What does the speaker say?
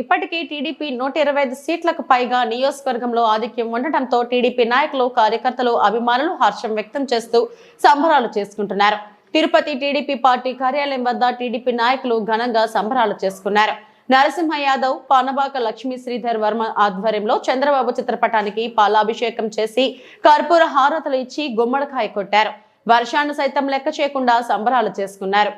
ఇప్పటికీ టీడీపీ నూట ఇరవై ఐదు సీట్లకు పైగా నియోజకవర్గంలో ఆధిక్యం ఉండటంతో టీడీపీ నాయకులు కార్యకర్తలు అభిమానులు హర్షం వ్యక్తం చేస్తూ సంబరాలు చేసుకుంటున్నారు. తిరుపతి టీడీపీ పార్టీ కార్యాలయం వద్ద టీడీపీ నాయకులు ఘనంగా సంబరాలు చేసుకున్నారు. నరసింహ యాదవ్ పానబాక లక్ష్మీ శ్రీధర్ వర్మ ఆధ్వర్యంలో చంద్రబాబు చిత్రపటానికి పాలాభిషేకం చేసి కర్పూర హారతలు ఇచ్చి గుమ్మడికాయ కొట్టారు. వర్షాన్ని సైతం లెక్క చేయకుండా సంబరాలు చేసుకున్నారు.